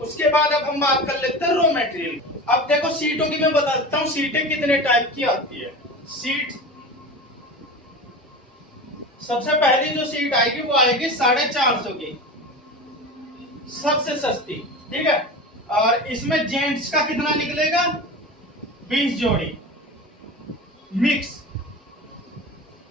उसके बाद अब हम बात कर लेते हैं रॉ मटेरियल। अब देखो सीटों की मैं बता देता हूँ सीटें कितने टाइप की आती है। सीट सबसे पहली जो सीट आएगी वो आएगी 450 की, सबसे सस्ती, ठीक है। और इसमें जेंट्स का कितना निकलेगा, 20 जोड़ी मिक्स।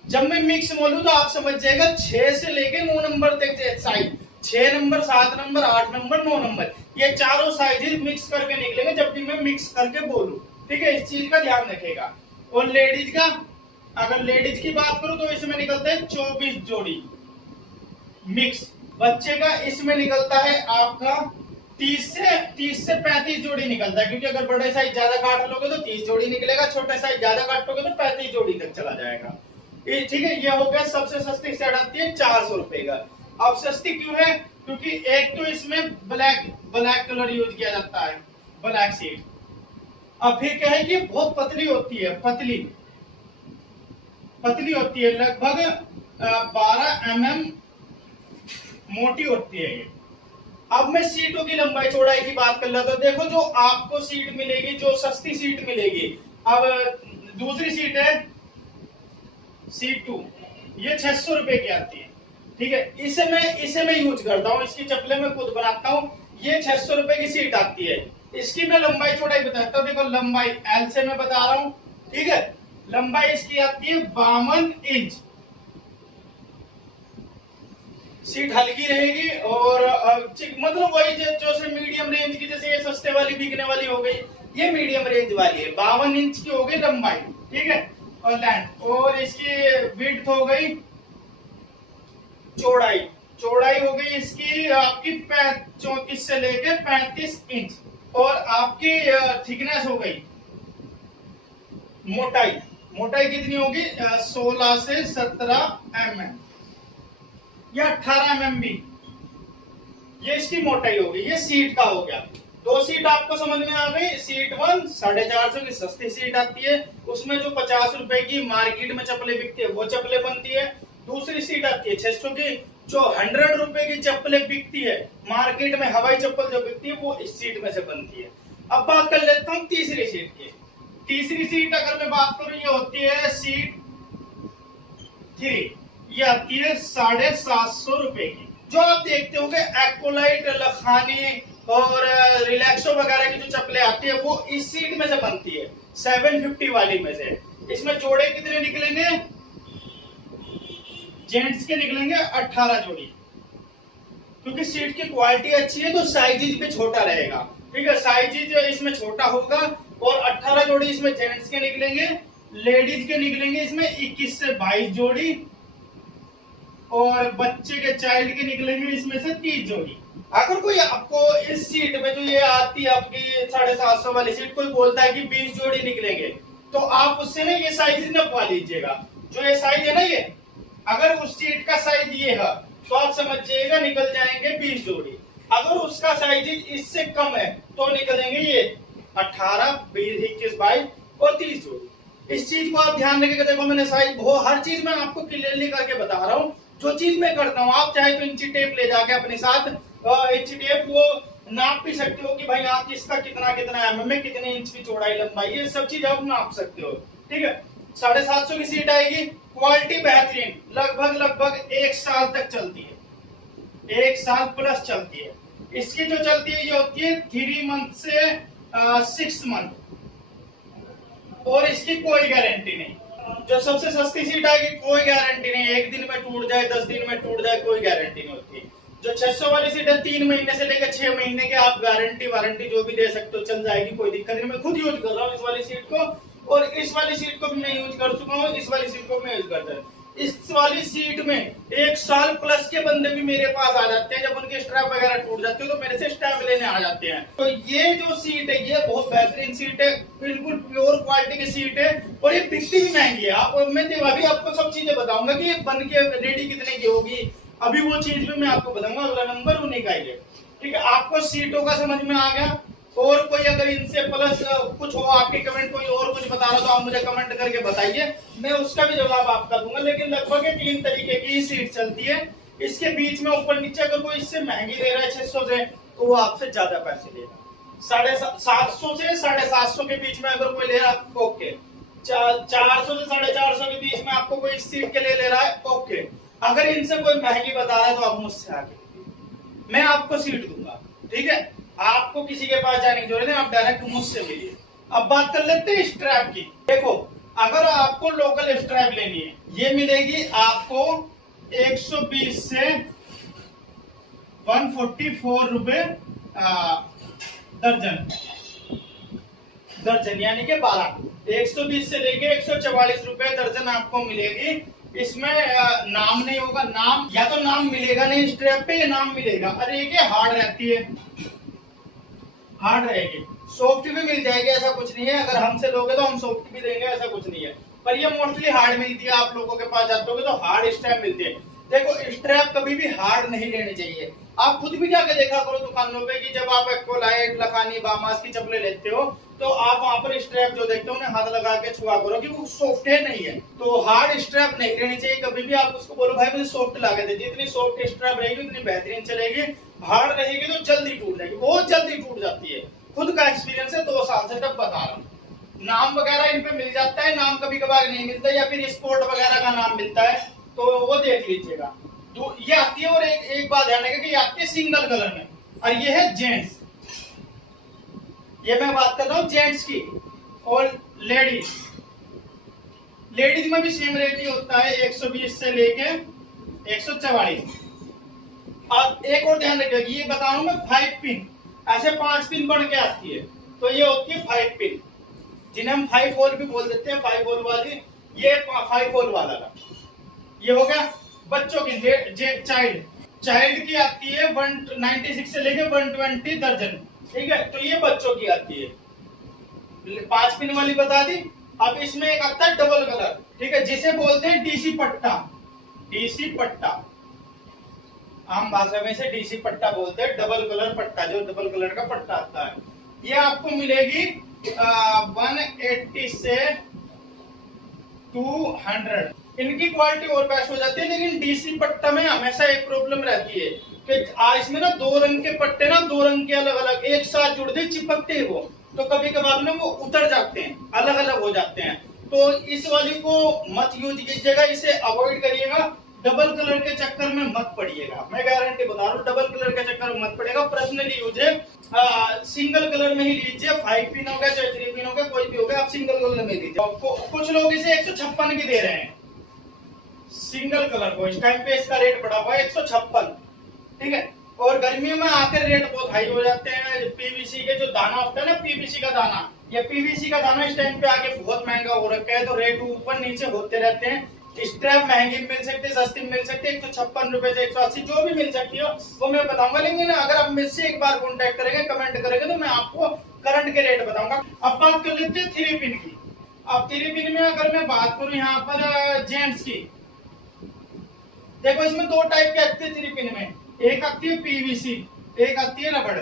जब मैं मिक्स बोलूं तो आप समझ जाएगा 6 से लेके 9 नंबर तक size, 6 number, 7 number, 8 number, 9 number, ये चारों साइजेस मिक्स करके निकलेंगे जब भी मैं मिक्स करके बोलूं, ठीक है। इस चीज का ध्यान रखेगा। और लेडीज का, अगर लेडीज की बात करूं तो इसमें निकलता है 24 जोड़ी मिक्स। बच्चे का इसमें निकलता है आपका 30 से 35 जोड़ी निकलता है, क्योंकि अगर बड़े साइज ज्यादा काट लोगे तो 30 जोड़ी निकलेगा, छोटे साइज ज्यादा काटोगे तो 35 जोड़ी तक चला जाएगा, ठीक है। ये हो गया सबसे सस्ती सेट आती है 400 रुपए का। अब सस्ती क्यों है, क्योंकि एक तो इसमें ब्लैक कलर यूज किया जाता है, ब्लैक सीट। अब फिर क्या है कि बहुत पतली होती है, पतली होती है, लगभग 12 mm मोटी होती है ये। अब मैं सीटों की लंबाई चौड़ाई की बात कर रहा था। देखो जो आपको सीट मिलेगी, जो सस्ती सीट मिलेगी, अब दूसरी सीट है सीट 2, ये 600 रुपए की आती है, ठीक है। इसे मैं यूज करता हूँ, इसकी चप्पलें मैं खुद बनाता हूँ। ये 600 रुपए की सीट आती है। इसकी मैं लंबाई चौड़ाई बताता हूँ। देखो लंबाई एल से मैं बता रहा हूँ, ठीक है। लंबाई इसकी आती है 52 इंच। सीट हल्की रहेगी और मतलब वही जो से मीडियम रेंज की, जैसे ये सस्ते वाली बिकने वाली हो गई, ये मीडियम रेंज वाली है। 52 इंच की हो गई लंबाई, ठीक है। और लेंथ, और इसकी विड्थ हो गई, चौड़ाई हो गई इसकी आपकी 34 से लेके 35 इंच। और आपकी थिकनेस हो गई, मोटाई कितनी होगी, 16 से 17 mm या 18 mm भी, ये इसकी मोटाई होगी। ये सीट का हो गया। 2 सीट आपको समझ में आ गई। सीट 1 450 की सस्ती सीट आती है, उसमें जो 50 रुपए की मार्केट में चप्पलें बिकती है वो चप्पलें बनती है। दूसरी सीट आती है 600 की, जो 100 रुपए की चप्पलें बिकती है मार्केट में, हवाई चप्पल जो बिकती है वो इस सीट में से बनती है। अब बात कर लेता हूँ तीसरी सीट की। तीसरी सीट अगर मैं बात करूं, ये होती है सीट 3, ये आती है 750 रुपए की। जो आप देखते होंगे एक्कोलाइट, लखानी और रिलैक्सो वगैरह की जो चप्पलें आती है वो इस सीट में से बनती है, 750 वाली में से। इसमें जोड़े कितने निकलेंगे, जेंट्स के निकलेंगे 18 जोड़ी, क्योंकि सीट की क्वालिटी अच्छी है तो साइजेज भी छोटा रहेगा, ठीक है। साइजेज इसमें छोटा होगा। और 18 जोड़ी इसमें जेंट्स के निकलेंगे, लेडीज के निकलेंगे इसमें 21 से 22 जोड़ी, और बच्चे के चाइल्ड के निकलेंगे इसमें से 30 जोड़ी। अगर कोई आपको इस सीट में जो ये आती है आपकी 750 वाली सीट, कोई बोलता है कि 20 जोड़ी निकलेंगे, तो आप उससे ना ये साइज नपवा लीजिएगा। जो ये साइज है ना, ये अगर उस सीट का साइज ये है तो आप समझिएगा निकल जाएंगे 20 जोड़ी। अगर उसका साइज इससे कम है तो निकलेंगे ये 18, 20, 21, 22 और 30 जोड़ी। इस चीज को आप ध्यान रखिएगा। देखो मैंने साइज हर चीज में आपको क्लियरली करके बता रहा हूँ। जो चीज मैं करता हूँ, आप चाहे तो इंची टेप ले जाके अपने साथ, इंची टेप वो नाप भी सकते हो कि भाई आप इसका कितना mm में कितने इंच की चौड़ाई लंबाई, ये सब चीज आप नाप सकते हो, ठीक है। 750 की सीट आएगी, क्वालिटी बेहतरीन, लगभग 1 साल तक चलती है, 1 साल प्लस चलती है। इसकी जो चलती है ये होती है 3 मंथ से 6 मंथ, और इसकी कोई गारंटी नहीं। जो सबसे सस्ती सीट आएगी कोई गारंटी नहीं, 1 दिन में टूट जाए, 10 दिन में टूट जाए, कोई गारंटी नहीं होती। जो 600 वाली सीट है 3 महीने से लेकर 6 महीने के आप गारंटी वारंटी जो भी दे सकते हो, चल जाएगी, कोई दिक्कत नहीं। मैं खुद यूज कर रहा हूँ इस वाली सीट को, और इस वाली सीट को भी मैं यूज कर चुका हूँ, इस वाली सीट को मैं यूज करता हूँ। इस वाली सीट में 1 साल प्लस के बंदे भी मेरे पास आ जाते हैं। जब उनके स्ट्रैप वगैरह टूट जाते हैं तो मेरे से स्ट्रैप लेने आ जाते हैं। तो ये जो सीट है ये बहुत बेहतरीन सीट है, बिल्कुल प्योर क्वालिटी की सीट है, और ये बिकती भी महंगी है। मैं अभी आपको सब चीजें बताऊंगा कि ये बन के रेडी कितने की होगी, अभी वो चीज भी मैं आपको बताऊंगा। अगला नंबर उन्हीं का ही है, ठीक है। आपको सीटों का समझ में आ गया। और कोई अगर इनसे प्लस कुछ हो, आपके कमेंट कोई और कुछ बता रहा तो आप मुझे कमेंट करके बताइए, मैं उसका भी जवाब आपका दूंगा। लेकिन लगभग 3 तरीके की सीट चलती है। इसके बीच में ऊपर नीचे अगर कोई इससे महंगी दे रहा है 600 से, तो वो आपसे ज्यादा पैसे लेगा। 750 से 750 के बीच में अगर कोई ले रहा है ओके, 400 से 450 के बीच में आपको कोई सीट के लिए ले रहा है ओके। अगर इनसे कोई महंगी बता रहा है तो आप मुझसे आगे, मैं आपको सीट दूंगा, ठीक है। आपको किसी के पास जाने की जरूरत नहीं, आप डायरेक्ट मुझसे मिलिए। अब बात कर लेते हैं स्ट्रैप की। देखो अगर आपको लोकल स्ट्रैप लेनी है, ये मिलेगी आपको 120 से 144 रुपए दर्जन यानी कि 12। 120 से लेके 144 रुपए दर्जन आपको मिलेगी। इसमें नाम नहीं होगा, नाम या तो नाम मिलेगा नहीं स्ट्रैप पे, या नाम मिलेगा। अरे ये हार्ड रहती है, हार्ड रहेगी। सॉफ्ट भी मिल जाएगी, ऐसा कुछ नहीं है। अगर हमसे लोगे तो हम सॉफ्ट भी देंगे, ऐसा कुछ नहीं है। पर ये मोस्टली हार्ड मिलती है। आप लोगों के पास जाते होगे तो हार्ड स्ट्रैप मिलती है। देखो स्ट्रैप कभी भी हार्ड नहीं लेनी चाहिए। आप खुद भी जाके देखा करो दुकानों पे कि जब आप एक्वालाइट, लखानी, बामास की चप्पलें लेते हो तो आप वहां पर स्ट्रैप जो देखते हो उन्हें हाथ लगा के छुआ करो कि वो सॉफ्ट है नहीं है। तो हार्ड स्ट्रैप नहीं लेनी चाहिए कभी भी। आप उसको बोलो भाई मुझे सॉफ्ट ला के दे, जितनी सॉफ्ट स्ट्रैप रहेगी उतनी बेहतरीन चलेगी। हार्ड रहेगी तो जल्दी टूट जाएगी, बहुत जल्दी टूट जाती है। खुद का एक्सपीरियंस है, 2 साल से तब बता रहा हूँ। नाम वगैरह इन पे मिल जाता है, नाम कभी कभार नहीं मिलता, या फिर स्पोर्ट वगैरह का नाम मिलता है तो वो देख लीजिएगा। तो ये आती है। और एक बात ध्यान रखिए कि ये आती है सिंगल कलर में, और ये है जेंट्स। ये मैं बात कर रहा हूँ जेंट्स की। और लेडीज में भी सेम रेट ही होता है, 120 से लेके 144। और एक और ध्यान रखिएगा, ये बता रहा हूं मैं 5 पिन, ऐसे 5 पिन बन के आती है, तो ये होती है 5 पिन, जिन्हें हम 5 होल भी बोल देते हैं। 5 होल वाली, ये 5 होल वाला था। ये हो गया बच्चों की। चाइल्ड की आती है 196 से लेके 120 दर्जन, ठीक है। तो ये बच्चों की आती है। 5 पिन वाली बता दी। अब इसमें एक आता है डबल कलर, ठीक है, जिसे बोलते हैं डीसी पट्टा। डीसी पट्टा, आम भाषा में से डीसी पट्टा बोलते हैं। डबल कलर पट्टा, जो डबल कलर का पट्टा आता है, ये आपको मिलेगी 180 से 200। इनकी क्वालिटी और बेस्ट हो जाती है। लेकिन डीसी पट्टा में हमेशा एक प्रॉब्लम रहती है कि इसमें ना 2 रंग के पट्टे ना 2 रंग के अलग अलग एक साथ जुड़ते चिपकते वो, तो कभी कभार ना वो उतर जाते हैं, अलग अलग हो जाते हैं। तो इस वाली को मत यूज कीजिएगा, इसे अवॉइड करिएगा। डबल कलर के चक्कर में मत पड़िएगा, मैं गारंटी बता रहा हूँ। डबल कलर के चक्कर में मत पड़ेगा। पर्सनली यूज है, सिंगल कलर में ही लीजिए। 5 पिन हो गया चाहे 3 पिन हो गया, कोई भी हो गया, आप सिंगल कलर में लीजिए। कुछ लोग इसे 156 की दे रहे हैं सिंगल कलर को। इस टाइम पे इसका रेट बढ़ा हुआ है 156, ठीक है। और गर्मियों में आकर रेट बहुत हाई हो जाते हैं। पीवीसी के जो दाना होता है ना, पीवीसी का दाना, या पीवीसी का दाना इस टाइम पे आके बहुत महंगा हो रखा है, तो रेट ऊपर नीचे होते रहते हैं। स्ट्रैप महंगी मिल सकती है, सस्ती मिल सकती है, 156 रुपए से 180 जो भी मिल सकती हो वो मैं बताऊंगा। लेकिन अगर आप मुझसे एक बार कॉन्टेक्ट करेंगे, कमेंट करेंगे, तो मैं आपको करंट के रेट बताऊंगा। अब बात कर लेते हैं 3 पिन की। अब 3 पिन में अगर मैं बात करूं यहाँ पर जेंट्स की, देखो इसमें 2 टाइप की आती है 3 पिन में। एक आती है पीवीसी, एक आती है रबड़।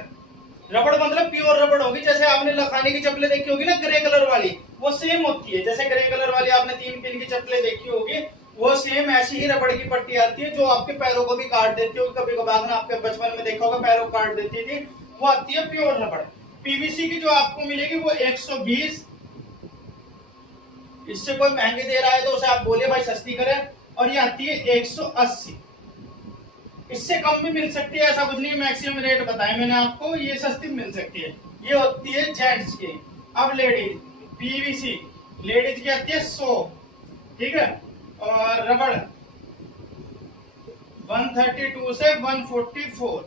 रबड़ मतलब प्योर रबड़ होगी। जैसे आपने लखानी की चप्पलें देखी होगी ना ग्रे कलर वाली, वो सेम होती है। जैसे ग्रे कलर वाली आपने 3 पिन की चप्पलें देखी होगी, वो सेम ऐसी ही रबड़ की पट्टी आती है, जो आपके पैरों को भी काट देती होगी। कभी कभार आपके बचपन में देखा होगा पैरों काट देती थी, वो आती है प्योर रबड़। पीवीसी की जो आपको मिलेगी वो 120। इससे कोई महंगी दे रहा है तो उसे आप बोलिए भाई सस्ती करें। और ये आती है 180। इससे कम भी मिल सकती है, ऐसा कुछ नहीं, मैक्सिमम रेट बताया मैंने आपको। ये सस्ती मिल सकती है। ये होती है जेंट्स की। अब लेडीज पीवीसी, लेडीज की आती है 100, ठीक है। और रबड़ 132 से 144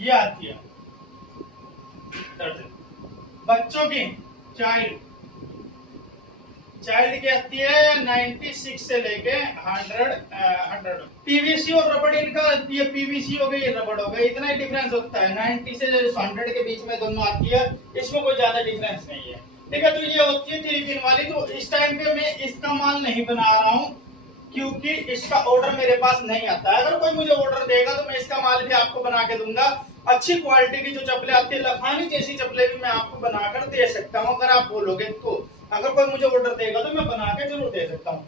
ये आती है दर्जन। बच्चों की चाइल्ड की आती है 96 से लेके 100। पीवीसी और रबड़, इनका ये पीवीसी हो गई, ये रबड़ हो गई, इतना ही डिफरेंस होता है। 90 से 100 के बीच में दोनों आती है, इसमें कोई ज्यादा डिफरेंस नहीं है, ठीक है। तो ये होती है 3 पिन वाली। तो इस टाइम पे मैं इसका माल नहीं बना रहा हूँ, क्योंकि इसका ऑर्डर मेरे पास नहीं आता है। अगर कोई मुझे ऑर्डर देगा तो मैं इसका माल भी आपको बना के दूंगा। अच्छी क्वालिटी की जो चप्पलें आती है, लखानी जैसी चप्पलें भी मैं आपको बनाकर दे सकता हूँ, अगर आप बोलोगे तो। अगर कोई मुझे ऑर्डर देगा तो मैं बना के जरूर दे सकता हूँ।